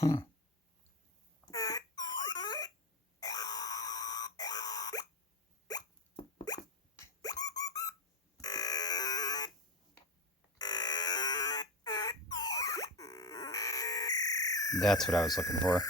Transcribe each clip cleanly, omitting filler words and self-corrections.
Hmm. That's what I was looking for.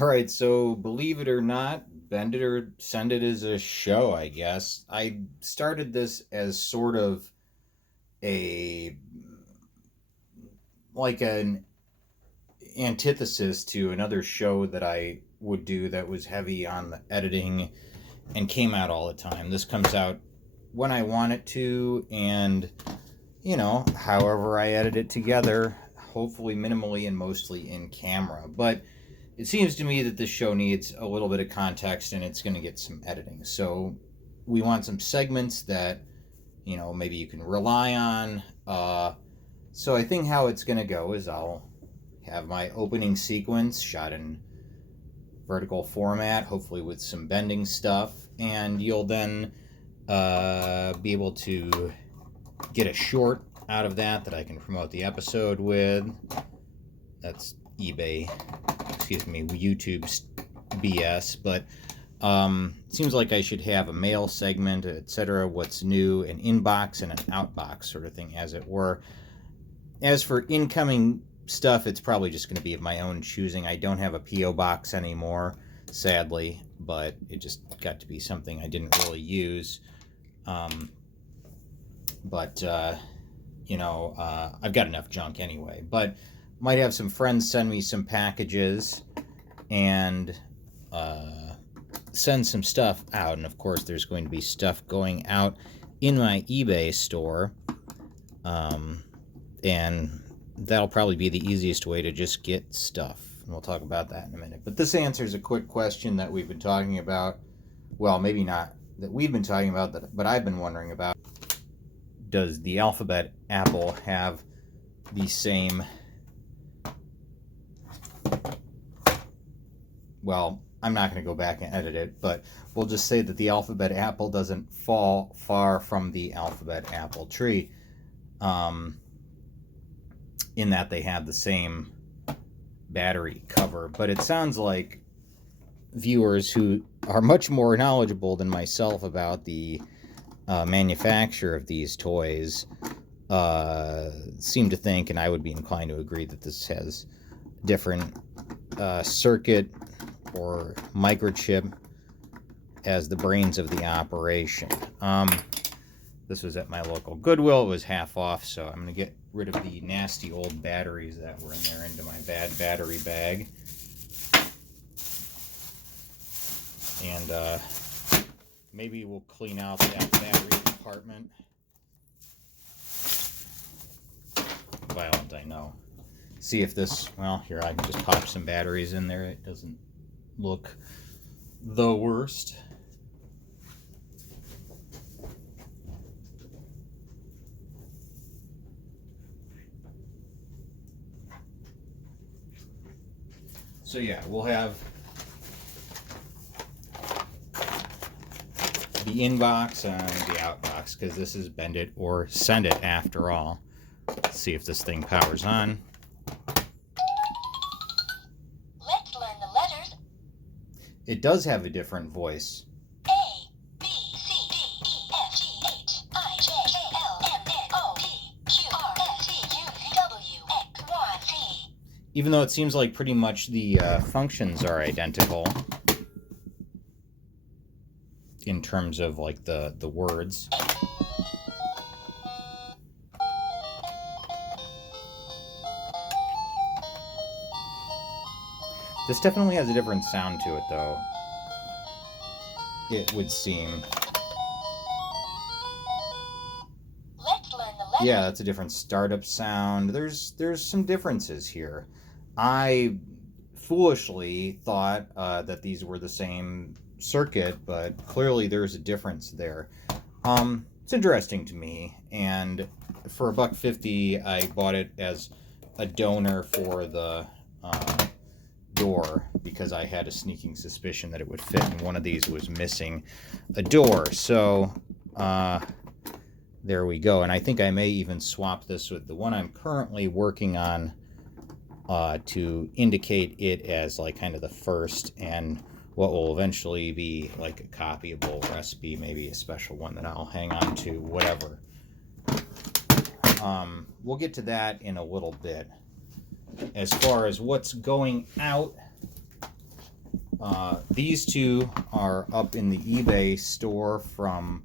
All right, so believe it or not, Bend It or Send It is a show, I guess. I started this as sort of a like an antithesis to another show that I would do that was heavy on the editing and came out all the time. This comes out when I want it to, and, you know, however I edit it together, hopefully minimally and mostly in camera. But it seems to me that this show needs a little bit of context, and it's going to get some editing. So we want some segments that, you know, maybe you can rely on. So I think how it's going to go is I'll have my opening sequence shot in vertical format, hopefully with some bending stuff, and you'll then be able to get a short out of that I can promote the episode with. That's YouTube's BS, but seems like I should have a mail segment, etc., what's new, an inbox and an outbox sort of thing, as it were. As for incoming stuff, it's probably just going to be of my own choosing. I don't have a P.O. box anymore, sadly, but it just got to be something I didn't really use. You know, I've got enough junk anyway, but might have some friends send me some packages and send some stuff out. And of course, there's going to be stuff going out in my eBay store. And that'll probably be the easiest way to just get stuff. And we'll talk about that in a minute. But this answers a quick question that we've been talking about. Well, maybe not that we've been talking about, but I've been wondering about. Does the Alphabet Apple have the same... Well, I'm not going to go back and edit it, but we'll just say that the Alphabet Apple doesn't fall far from the Alphabet Apple tree. In that they have the same battery cover. But it sounds like viewers who are much more knowledgeable than myself about the manufacture of these toys seem to think, and I would be inclined to agree, that this has different circuit or microchip as the brains of the operation. This was at my local Goodwill. It was half off, so I'm going to get rid of the nasty old batteries that were in there into my bad battery bag. And maybe we'll clean out that battery compartment. Violent, I know. See if this, well, here, I can just pop some batteries in there. It doesn't look the worst. So yeah, we'll have the inbox and the outbox, because this is bend it or send it after all. Let's see if this thing powers on. Let's learn the letters. It does have a different voice. A, B, C, D, E, F, G, H, I, J, K, L, M, N, O, P, Q, R, S, T, U, V, W, X, Y, Z. Even though it seems like pretty much the functions are identical in terms of like the words. This definitely has a different sound to it, though, it would seem. Let's learn the letters. Yeah, that's a different startup sound. There's some differences here. I foolishly thought that these were the same circuit, but clearly there's a difference there. It's interesting to me, and for $1.50 I bought it as a donor for the door, because I had a sneaking suspicion that it would fit, and one of these was missing a door. So there we go. And I think I may even swap this with the one I'm currently working on to indicate it as like kind of the first, and what will eventually be like a copyable recipe, maybe a special one that I'll hang on to, whatever. We'll get to that in a little bit. As far as what's going out, these two are up in the eBay store from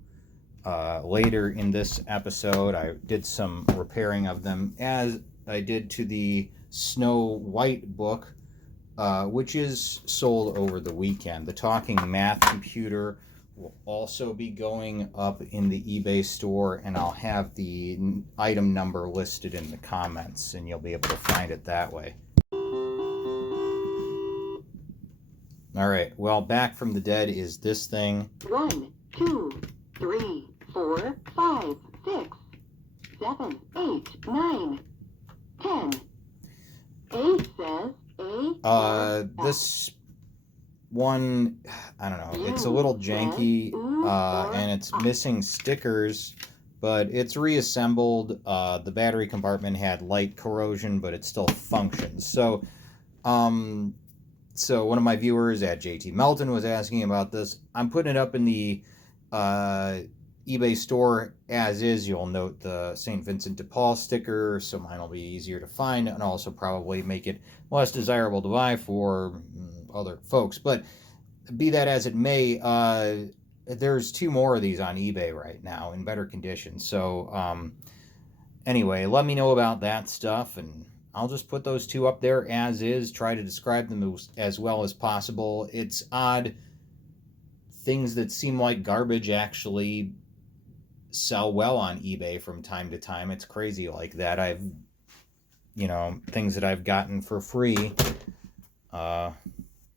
later in this episode. I did some repairing of them, as I did to the Snow White book which is sold over the weekend. The Talking Math computer will also be going up in the eBay store, and I'll have the item number listed in the comments, and you'll be able to find it that way. All right, well, back from the dead is this thing. 1, 2, 3, 4, 5, 6, 7, 8, 9, 10. 8 says A. This one, I don't know, it's a little janky, and it's missing stickers, but it's reassembled. The battery compartment had light corrosion, but it still functions. So one of my viewers at JT Melton was asking about this. I'm putting it up in the eBay store as is. You'll note the St. Vincent de Paul sticker, so mine will be easier to find and also probably make it less desirable to buy for other folks. But be that as it may, there's 2 more of these on eBay right now in better condition. So anyway, let me know about that stuff, and I'll just put those 2 up there as is, try to describe them as well as possible. It's odd. Things that seem like garbage actually sell well on eBay from time to time. It's crazy like that. Things that I've gotten for free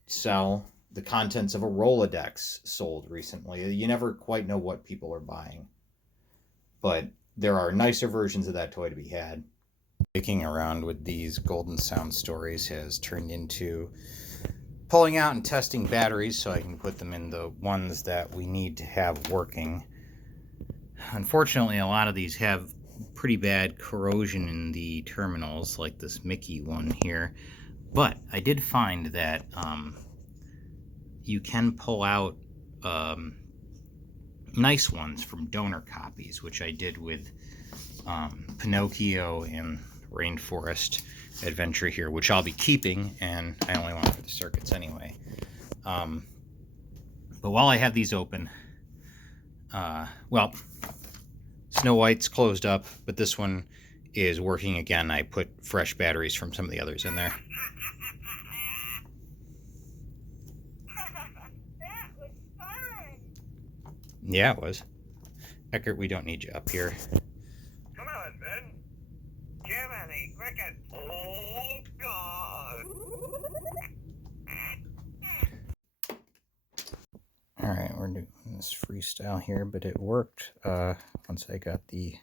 sell. The contents of a Rolodex sold recently. You never quite know what people are buying. But there are nicer versions of that toy to be had. Picking around with these Golden Sound Stories has turned into pulling out and testing batteries so I can put them in the ones that we need to have working. Unfortunately, a lot of these have pretty bad corrosion in the terminals, like this Mickey one here. But I did find that you can pull out nice ones from donor copies, which I did with Pinocchio and Rainforest Adventure here, which I'll be keeping, and I only want it for the circuits anyway. But while I have these open, well, Snow White's closed up, but this one is working again. I put fresh batteries from some of the others in there. That was fun. Yeah, it was. Eckert, we don't need you up here. Come on, Ben. Jiminy Cricket. Oh, God. Alright, we're doing this freestyle here, but it worked once I got the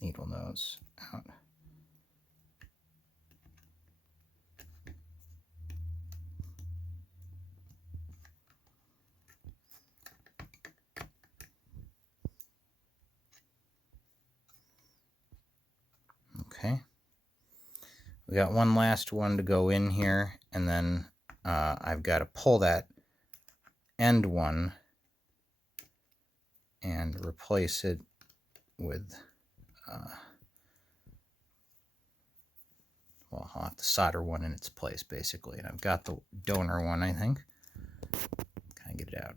needle nose out. Okay. We got one last one to go in here, and then I've got to pull that end one and replace it with, well, I'll have to solder one in its place, basically. And I've got the donor one, I think. Can I get it out?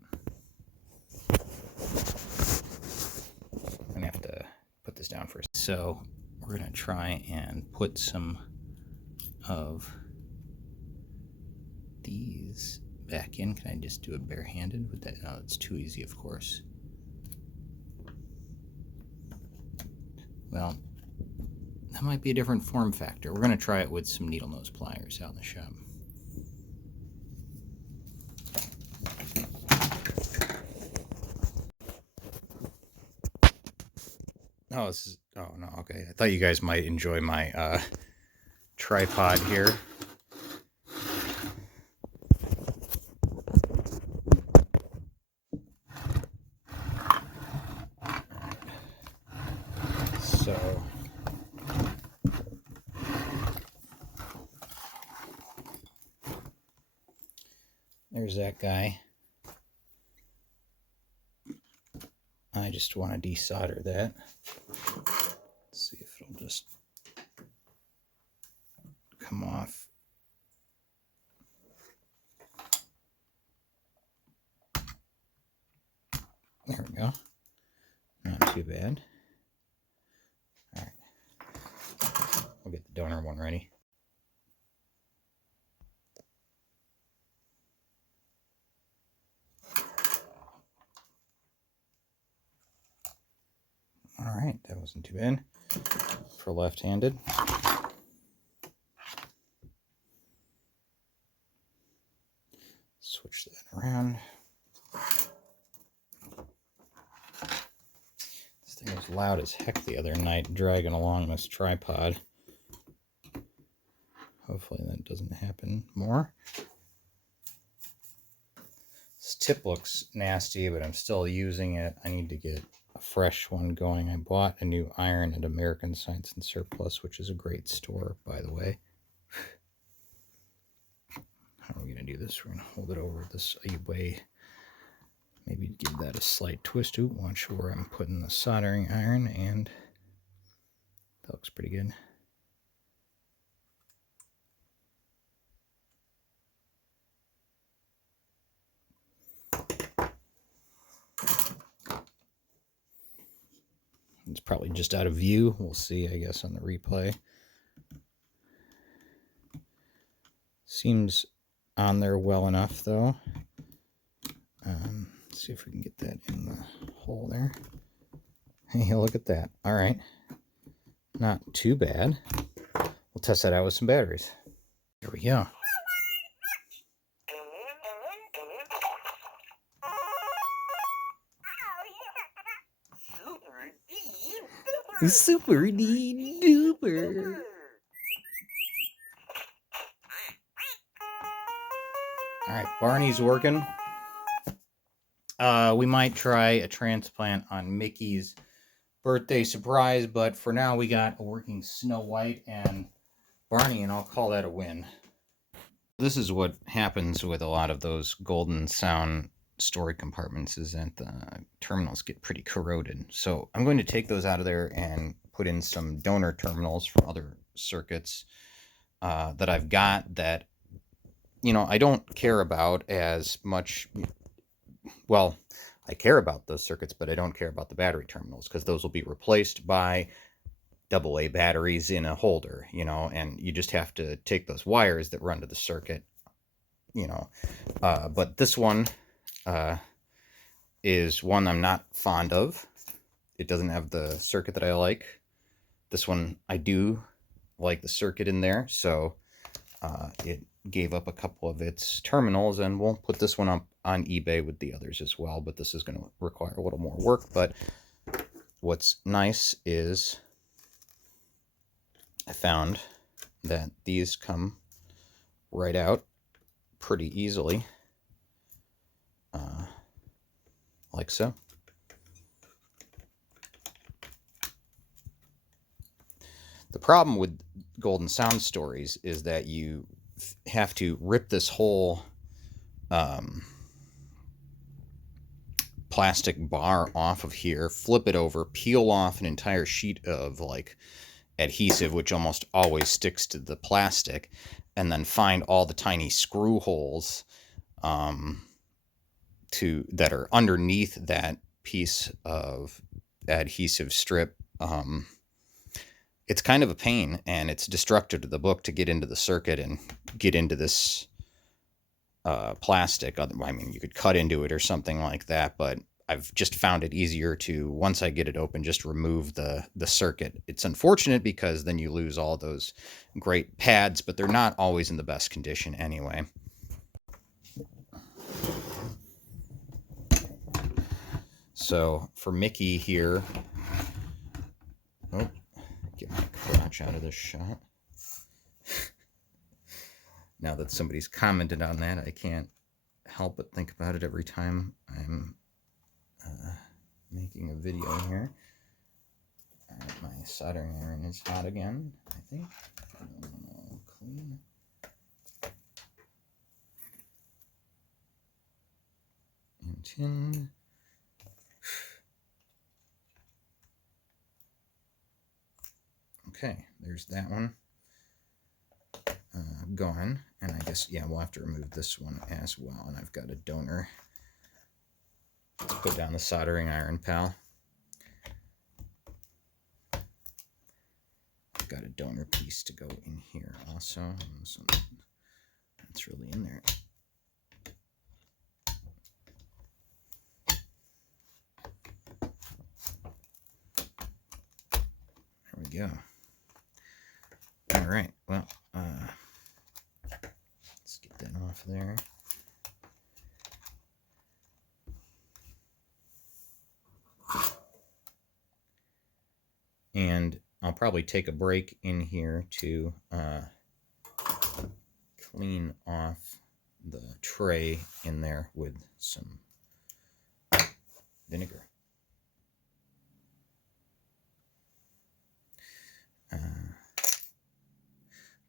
I'm going to have to put this down first. So we're going to try and put some of these back in. Can I just do it barehanded with that? No, it's too easy, of course. Well, that might be a different form factor. We're going to try it with some needle nose pliers out in the shop. Oh, this is, oh no, okay. I thought you guys might enjoy my tripod here. So there's that guy. I just want to desolder that. Let's see if it'll just come off. There we go. Not too bad. All right. We'll get the donor one ready. All right, that wasn't too bad for left-handed. Switch that around. This thing was loud as heck the other night, dragging along this tripod. Hopefully that doesn't happen more. This tip looks nasty, but I'm still using it. I need to get a fresh one going. I bought a new iron at American Science and Surplus, which is a great store, by the way. How are we going to do this? We're going to hold it over this way. Maybe give that a slight twist. Ooh, watch where I'm putting the soldering iron, and that looks pretty good. It's probably just out of view. We'll see, I guess, on the replay. Seems on there well enough, though. Let's see if we can get that in the hole there. Hey, look at that. All right. Not too bad. We'll test that out with some batteries. Here we go. Super duper. All right, Barney's working. We might try a transplant on Mickey's birthday surprise, but for now we got a working Snow White and Barney, and I'll call that a win. This is what happens with a lot of those Golden Sound Story compartments, is that the terminals get pretty corroded. So I'm going to take those out of there and put in some donor terminals from other circuits that I've got that, you know, I don't care about as much. Well, I care about those circuits, but I don't care about the battery terminals, because those will be replaced by AA batteries in a holder, you know, and you just have to take those wires that run to the circuit, you know. But this one is one I'm not fond of. It doesn't have the circuit that I like. This one, I do like the circuit in there, so it gave up a couple of its terminals, and we'll put this one up on eBay with the others as well, but this is going to require a little more work. But what's nice is I found that these come right out pretty easily, like so. The problem with Golden Sound Stories is that you have to rip this whole plastic bar off of here, flip it over, peel off an entire sheet of like adhesive, which almost always sticks to the plastic, and then find all the tiny screw holes that are underneath that piece of adhesive strip. It's kind of a pain, and it's destructive to the book to get into the circuit and get into this plastic. I mean, you could cut into it or something like that, but I've just found it easier to, once I get it open, just remove the circuit. It's unfortunate because then you lose all those great pads, but they're not always in the best condition anyway. So for Mickey here, oh, get my crotch out of this shot. Now that somebody's commented on that, I can't help but think about it every time I'm making a video here. All right, my soldering iron is hot again, I think. Clean. And tin. Okay, there's that one gone, and I guess, yeah, we'll have to remove this one as well. And I've got a donor. Let's put down the soldering iron, pal. I've got a donor piece to go in here also. So that's really in there. All right, well, let's get that off there. And I'll probably take a break in here to clean off the tray in there with some vinegar.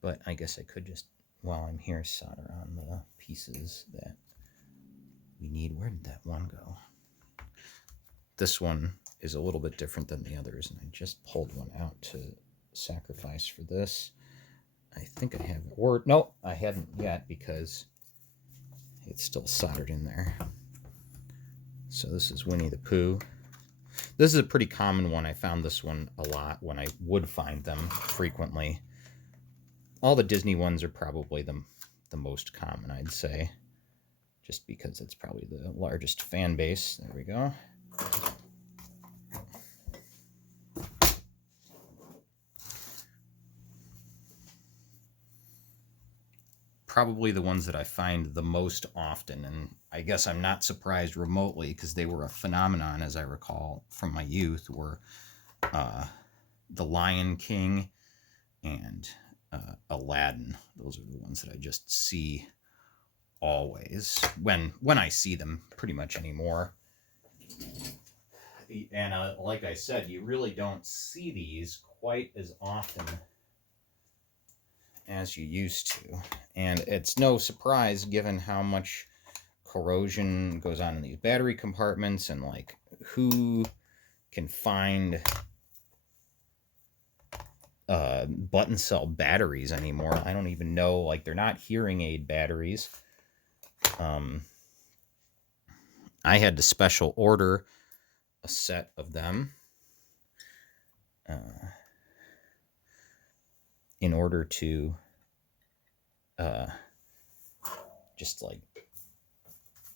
But I guess I could just, while I'm here, solder on the pieces that we need. Where did that one go? This one is a little bit different than the others, and I just pulled one out to sacrifice for this. I think I have it. Or, no, I hadn't yet because it's still soldered in there. So this is Winnie the Pooh. This is a pretty common one. I found this one a lot when I would find them frequently. All the Disney ones are probably the most common, I'd say, just because it's probably the largest fan base. There we go. Probably the ones that I find the most often, and I guess I'm not surprised remotely because they were a phenomenon, as I recall from my youth, were The Lion King and Aladdin. Those are the ones that I just see always when I see them pretty much anymore. And like I said, you really don't see these quite as often as you used to. And it's no surprise given how much corrosion goes on in these battery compartments, and like who can find button cell batteries anymore. I don't even know, like they're not hearing aid batteries. I had to special order a set of them in order to just like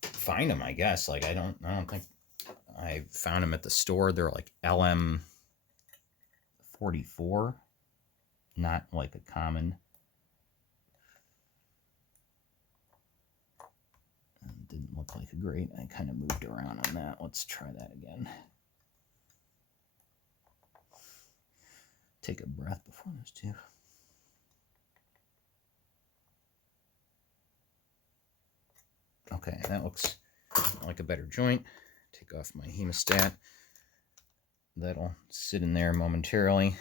find them, I guess. Like I don't think I found them at the store. They're like LM44, not like a common. Didn't look like a great. I kind of moved around on that. Let's try that again. Take a breath before those two. Okay, that looks like a better joint. Take off my hemostat. That'll sit in there momentarily.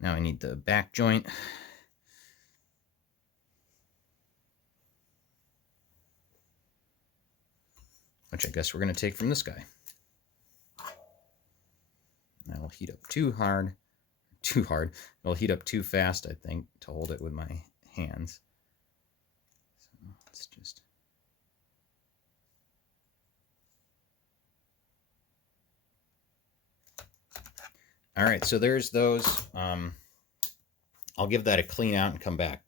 Now I need the back joint. Which I guess we're going to take from this guy. That'll heat up too hard. It'll heat up too fast, I think, to hold it with my hands. So let's just... All right, so there's those. I'll give that a clean out and come back.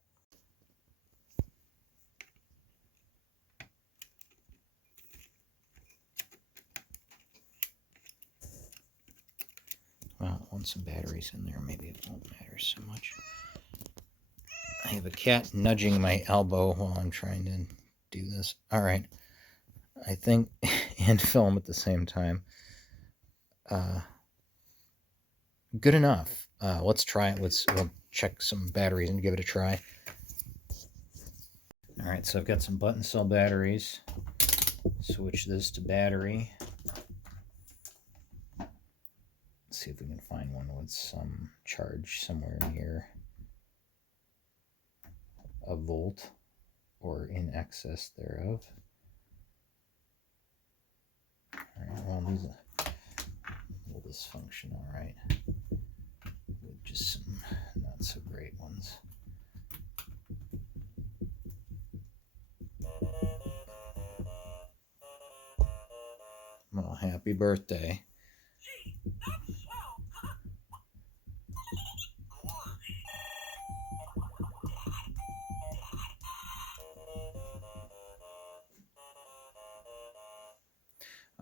Well, I want some batteries in there. Maybe it won't matter so much. I have a cat nudging my elbow while I'm trying to do this. All right. I think, and film at the same time. Good enough. Let's try it. We'll check some batteries and give it a try. All right, so I've got some button cell batteries. Switch this to battery. Let's see if we can find one with some charge somewhere near a volt or in excess thereof. All right, well, these will dysfunction, all right. With just some not so great ones. Well, happy birthday.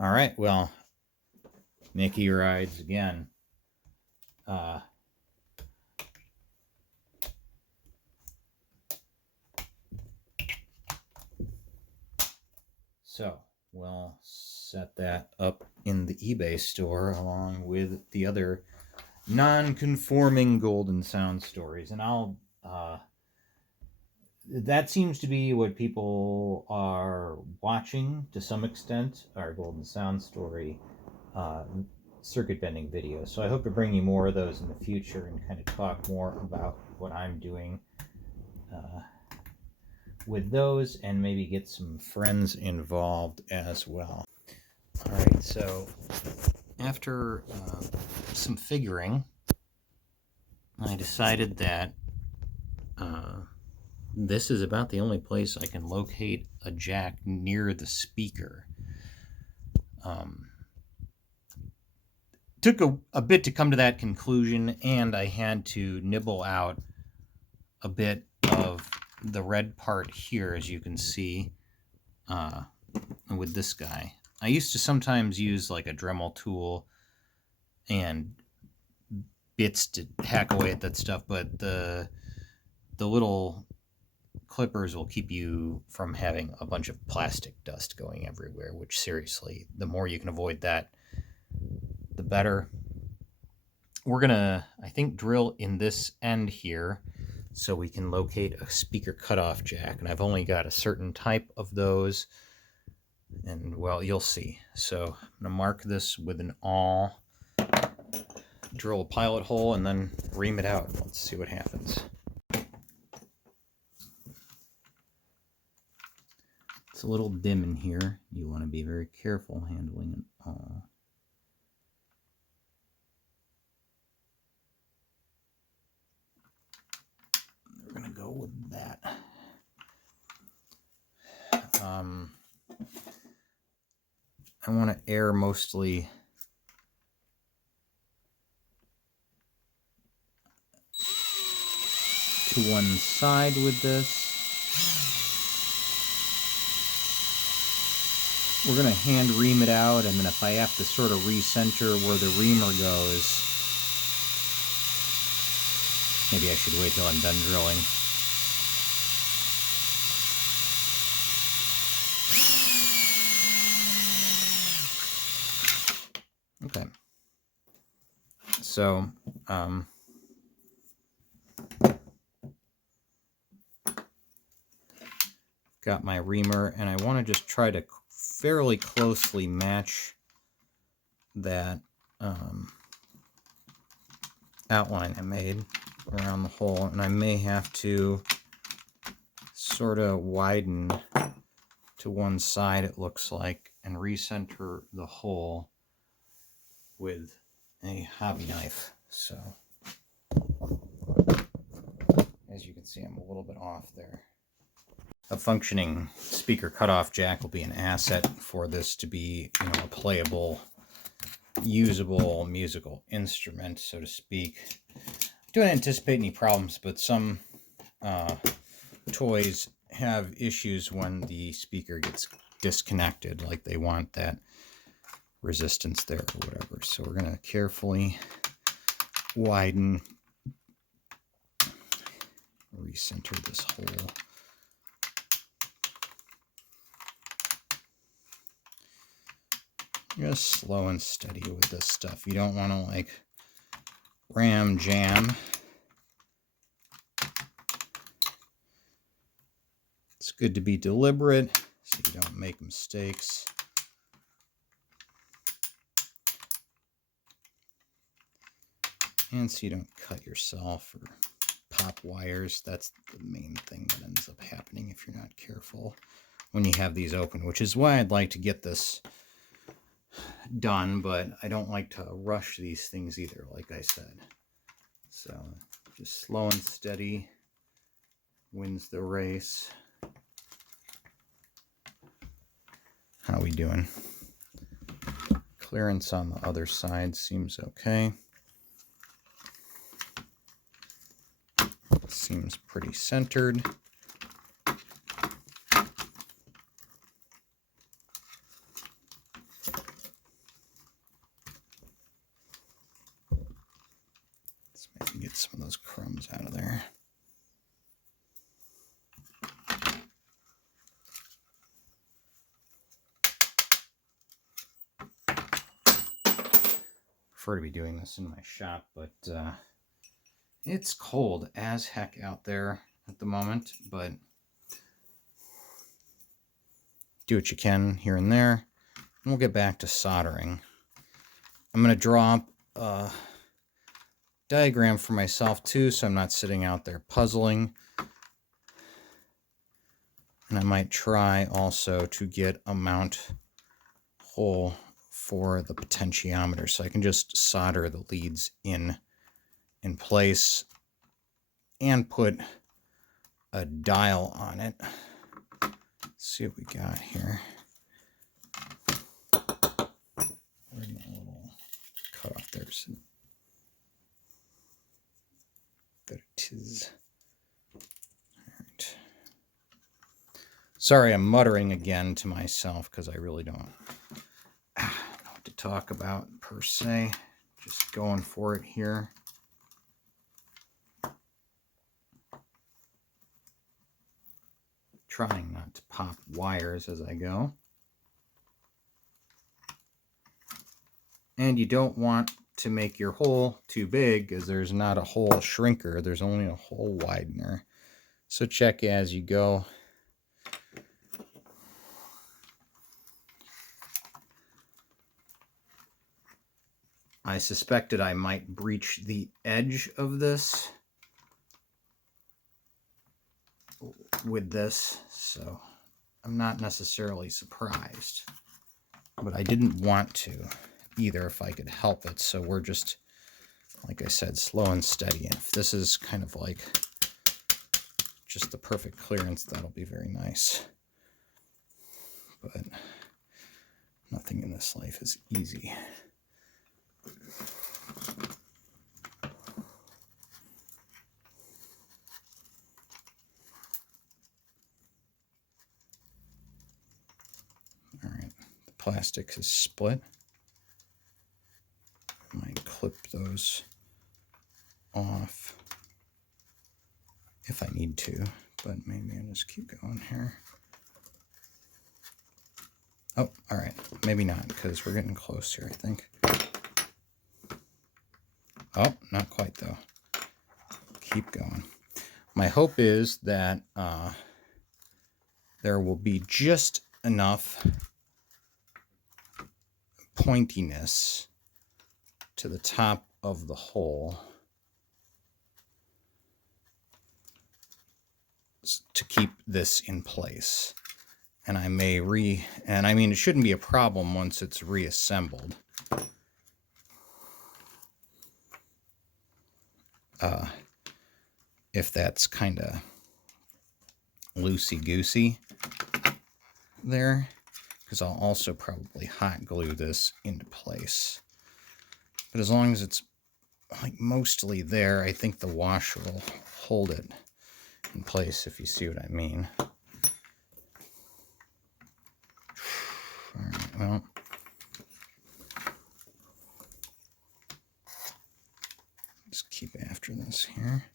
All right, well, Mickey rides again. So we'll set that up in the eBay store along with the other non-conforming Golden Sound Stories. And I'll that seems to be what people are watching to some extent, our Golden Sound Story circuit bending videos. So I hope to bring you more of those in the future and kind of talk more about what I'm doing with those, and maybe get some friends involved as well. All right, so after some figuring, I decided that this is about the only place I can locate a jack near the speaker. Took a bit to come to that conclusion, and I had to nibble out a bit of the red part here, as you can see, with this guy. I used to sometimes use like a Dremel tool and bits to hack away at that stuff, but the little clippers will keep you from having a bunch of plastic dust going everywhere, which seriously, the more you can avoid that, the better. We're gonna, I think, drill in this end here so we can locate a speaker cutoff jack, and I've only got a certain type of those, and well, you'll see. So I'm gonna mark this with an awl, drill a pilot hole, and then ream it out. Let's see what happens. It's a little dim in here. You want to be very careful handling an awl. We're gonna go with that. I want to air mostly to one side with this. We're going to hand ream it out, and then if I have to sort of recenter where the reamer goes, maybe I should wait till I'm done drilling. Okay. So, got my reamer, and I want to just try to fairly closely match that outline I made around the hole, and I may have to sort of widen to one side, it looks like, and recenter the hole with a hobby knife. So as you can see, I'm a little bit off there. A functioning speaker cutoff jack will be an asset for this to be, you know, a playable, usable musical instrument, so to speak. Don't anticipate any problems, but some toys have issues when the speaker gets disconnected, like they want that resistance there or whatever. So we're going to carefully widen, recenter this hole. Just slow and steady with this stuff. You don't want to like ram jam. It's good to be deliberate so you don't make mistakes. And so you don't cut yourself or pop wires. That's the main thing that ends up happening if you're not careful when you have these open, which is why I'd like to get this done, but I don't like to rush these things either, like I said. So just slow and steady wins the race. How we doing? Clearance on the other side seems okay. Seems pretty centered. Let's maybe get some of those crumbs out of there. prefer to be doing this in my shop, but it's cold as heck out there at the moment, but do what you can here and there, and we'll get back to soldering. I'm going to draw up a diagram for myself too, so I'm not sitting out there puzzling. And I might try also to get a mount hole for the potentiometer, so I can just solder the leads in place and put a dial on it. Let's see what we got here. Where's my little cutoff there? There it is. All right. Sorry, I'm muttering again to myself because I really don't know what to talk about per se. Just going for it here. Trying not to pop wires as I go. And you don't want to make your hole too big because there's not a hole shrinker, there's only a hole widener. So check as you go. I suspected I might breach the edge of this with this, so I'm not necessarily surprised, but I didn't want to either if I could help it. So we're just, like I said, slow and steady. And if this is kind of like just the perfect clearance, that'll be very nice. But nothing in this life is easy. All right, the plastic is split. I might clip those off if I need to, but maybe I'll just keep going here. Oh, all right, maybe not, because we're getting close here, I think. Oh, not quite though. Keep going. My hope is that there will be just enough pointiness to the top of the hole to keep this in place. And I may and I mean, it shouldn't be a problem once it's reassembled. If that's kind of loosey-goosey there, because I'll also probably hot glue this into place. But as long as it's like mostly there, I think the washer will hold it in place, if you see what I mean. All right, well, just keep after this here.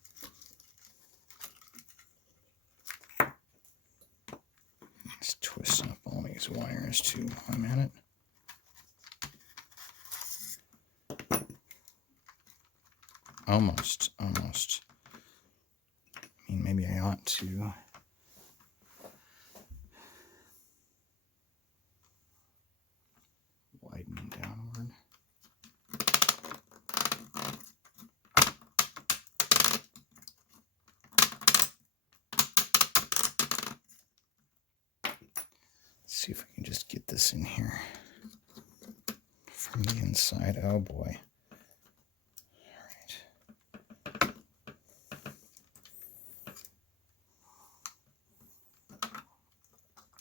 Let's twist up all these wires too while I'm at it. Almost. I mean, maybe I ought to. Widen downward. Let's see if we can just get this in here from the inside. Oh boy.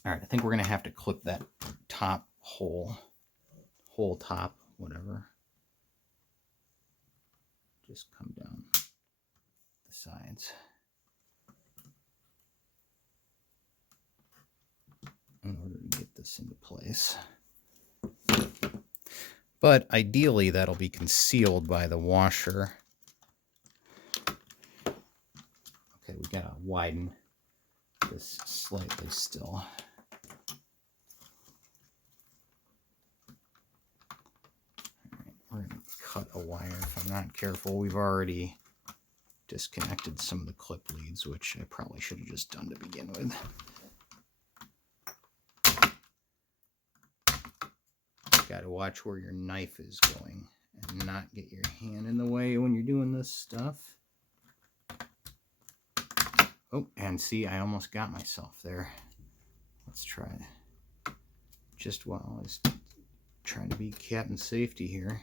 All right, I think we're going to have to clip that top hole top, whatever. Just come down the sides. In order to get this into place. But ideally, that'll be concealed by the washer. Okay, we gotta widen this slightly still. We're going to cut a wire if I'm not careful. We've already disconnected some of the clip leads, which I probably should have just done to begin with. Got to watch where your knife is going and not get your hand in the way when you're doing this stuff. Oh, and see, I almost got myself there. Let's try it. Just while I was trying to be Captain Safety here.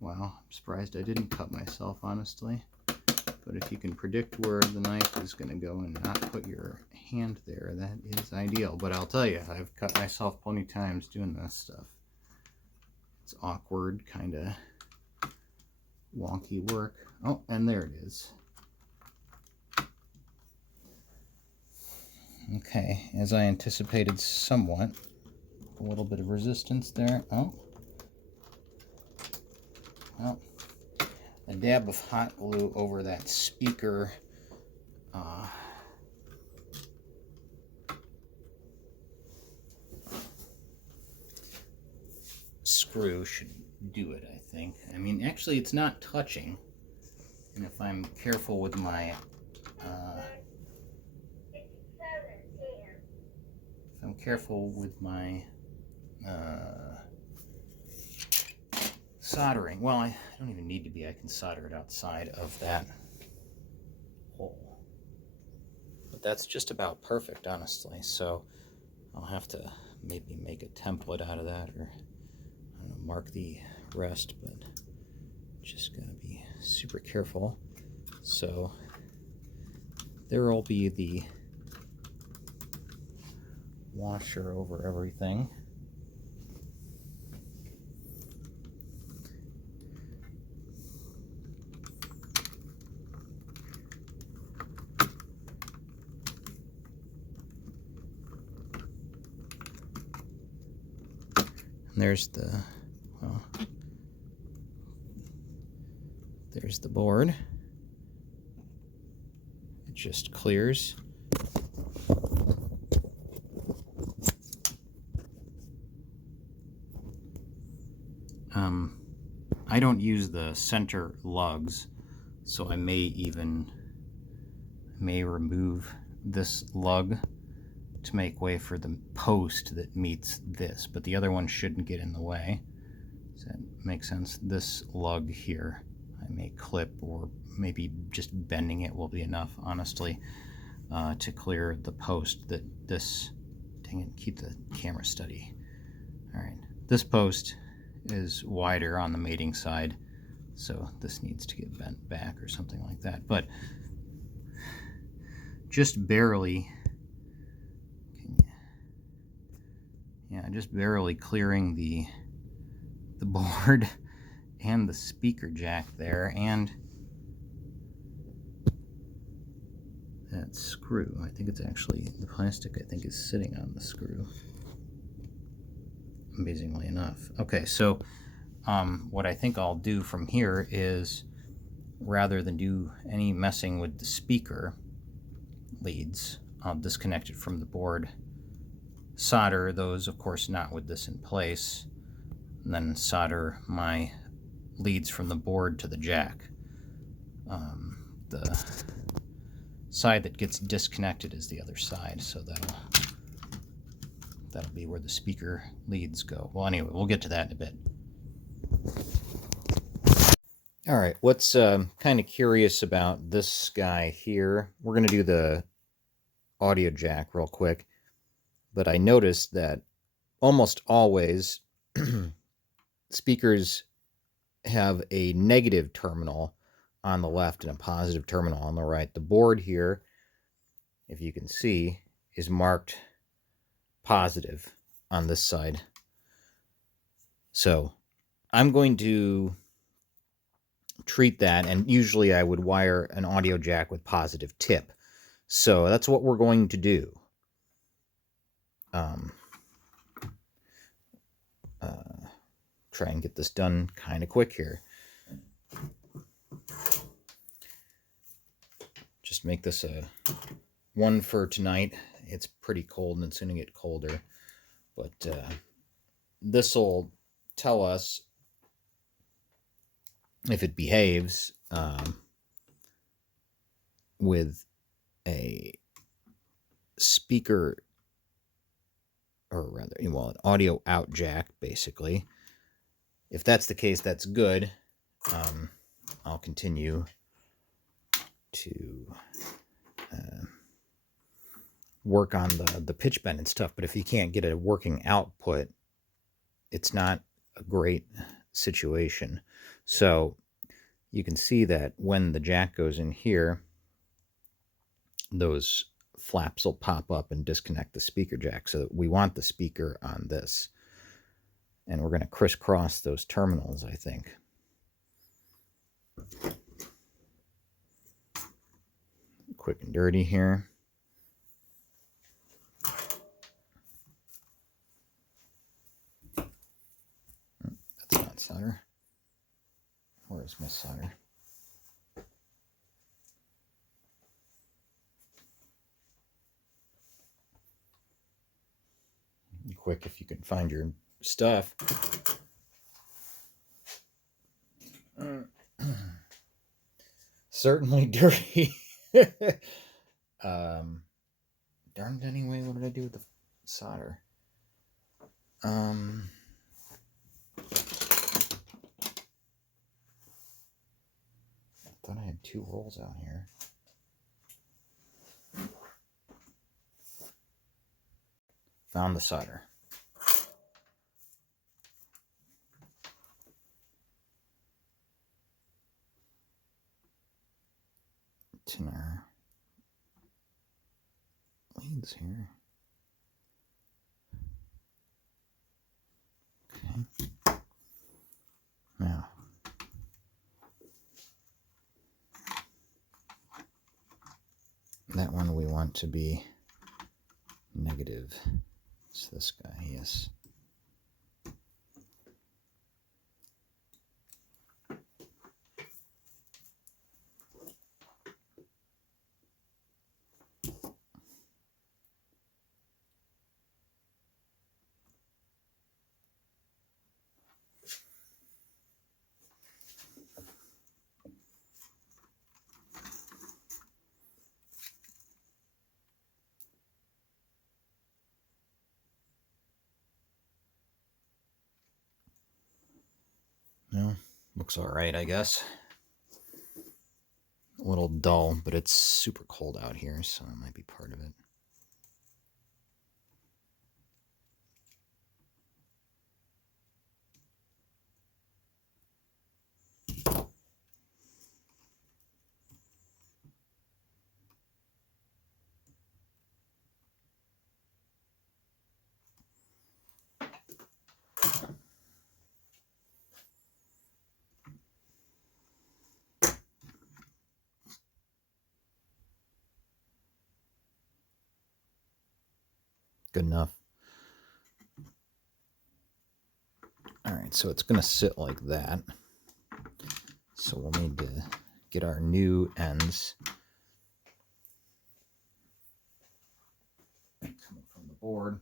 Wow, I'm surprised I didn't cut myself, honestly. But if you can predict where the knife is going to go and not put your hand there, that is ideal. But I'll tell you, I've cut myself plenty of times doing this stuff. It's awkward, kind of wonky work. Oh, and there it is. Okay, as I anticipated somewhat, a little bit of resistance there. Oh. Well, a dab of hot glue over that speaker screw should do it, I think. I mean, actually, it's not touching, and if I'm careful with my soldering, well, I don't even need to be. I can solder it outside of that hole. But that's just about perfect, honestly. So I'll have to maybe make a template out of that, or I don't know, mark the rest, but just gotta be super careful. So there will be the washer over everything. There's the, well, there's the board. It just clears. I don't use the center lugs, so I may remove this lug to make way for the post that meets this, but the other one shouldn't get in the way. Does that make sense? This lug here I may clip, or maybe just bending it will be enough, honestly, to clear the post that this, dang it, keep the camera steady. All right, this post is wider on the mating side, so this needs to get bent back or something like that, but just barely, just barely clearing the board and the speaker jack there, and that screw. I think it's actually, the plastic I think is sitting on the screw, amazingly enough. Okay, so what I think I'll do from here is, rather than do any messing with the speaker leads, I'll disconnect it from the board, solder those, of course not with this in place, and then solder my leads from the board to the jack. The side that gets disconnected is the other side, so that'll be where the speaker leads go. Well, anyway, we'll get to that in a bit. All right, what's kind of curious about this guy here, we're going to do the audio jack real quick, but I noticed that almost always speakers have a negative terminal on the left and a positive terminal on the right. The board here, if you can see, is marked positive on this side. So I'm going to treat that, and usually I would wire an audio jack with positive tip. So that's what we're going to do. Try and get this done kind of quick here. Just make this a one for tonight. It's pretty cold and it's going to get colder, but this will tell us if it behaves with a speaker, or rather, well, an audio out jack, basically. If that's the case, that's good. I'll continue to work on the pitch bend and stuff. But if you can't get a working output, it's not a great situation. So you can see that when the jack goes in here, those flaps will pop up and disconnect the speaker jack. So we want the speaker on this. And we're going to crisscross those terminals, I think. Quick and dirty here. That's not solder. Where's my solder? Quick, if you can find your stuff. Certainly dirty. Darned anyway, what did I do with the solder? I thought I had 2 rolls out here. Found the solder. In our leads here. Okay. Now, that one we want to be negative. It's this guy, yes. No, looks all right, I guess. A little dull, but it's super cold out here, so that might be part of it. Good enough. All right, so it's going to sit like that. So we'll need to get our new ends coming from the board.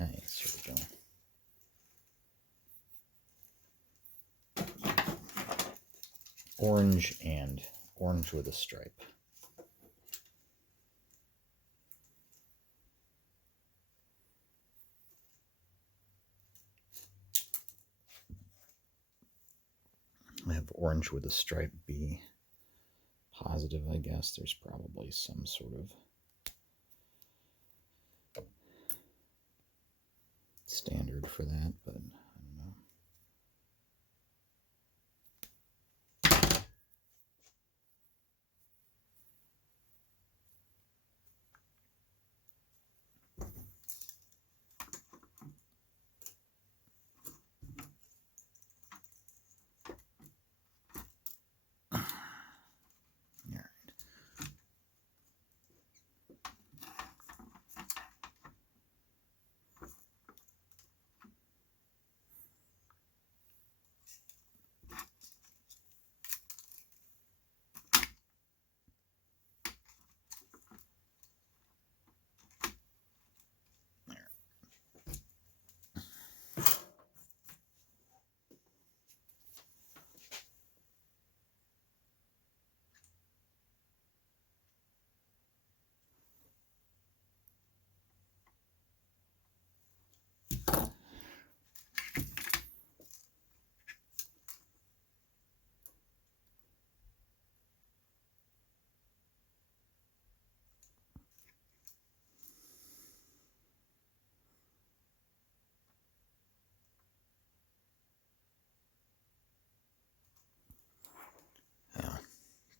Ah, yes, here we go. Orange and orange with a stripe. I have orange with a stripe be positive, I guess. There's probably some sort of standard for that, but I don't know.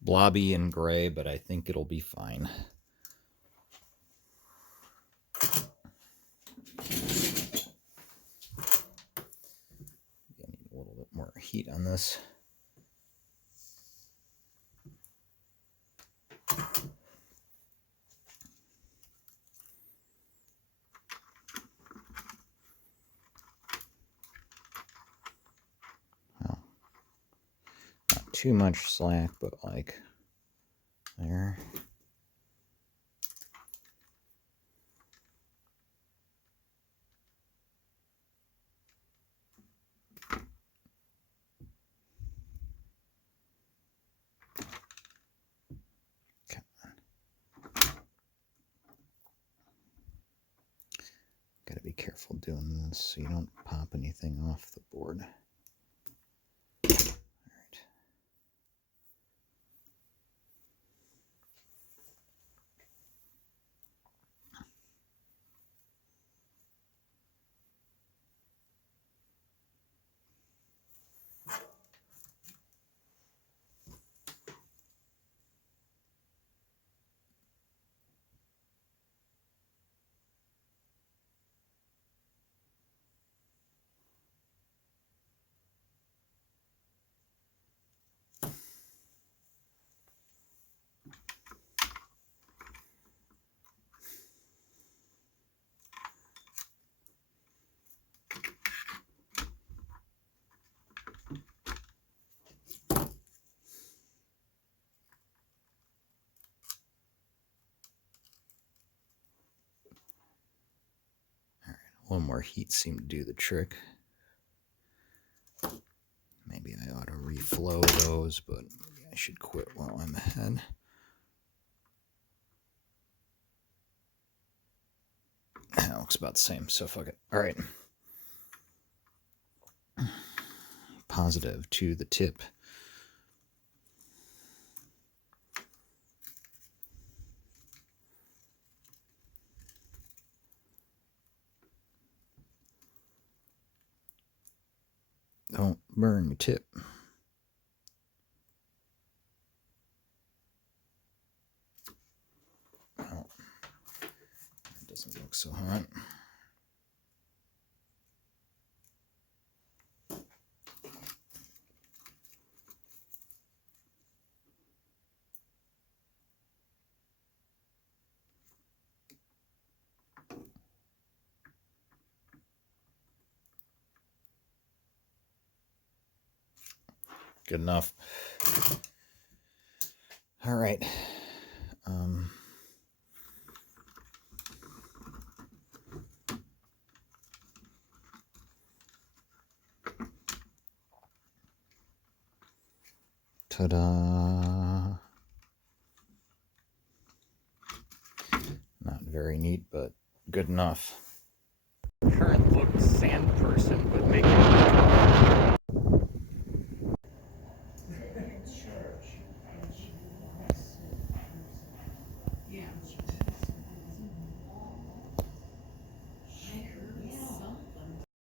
blobby and gray, but I think it'll be fine. I need a little bit more heat on this. Well, not too much slack, but like there. Gotta be careful doing this so you don't pop anything off the board. All right. A little more heat seemed to do the trick. Maybe I ought to reflow those, but maybe I should quit while I'm ahead. That looks about the same, so fuck it. All right. Positive to the tip. Don't burn your tip. Well, it doesn't look so hot. Good enough. All right. Ta-da. Not very neat, but good enough. Current looked sand person, but making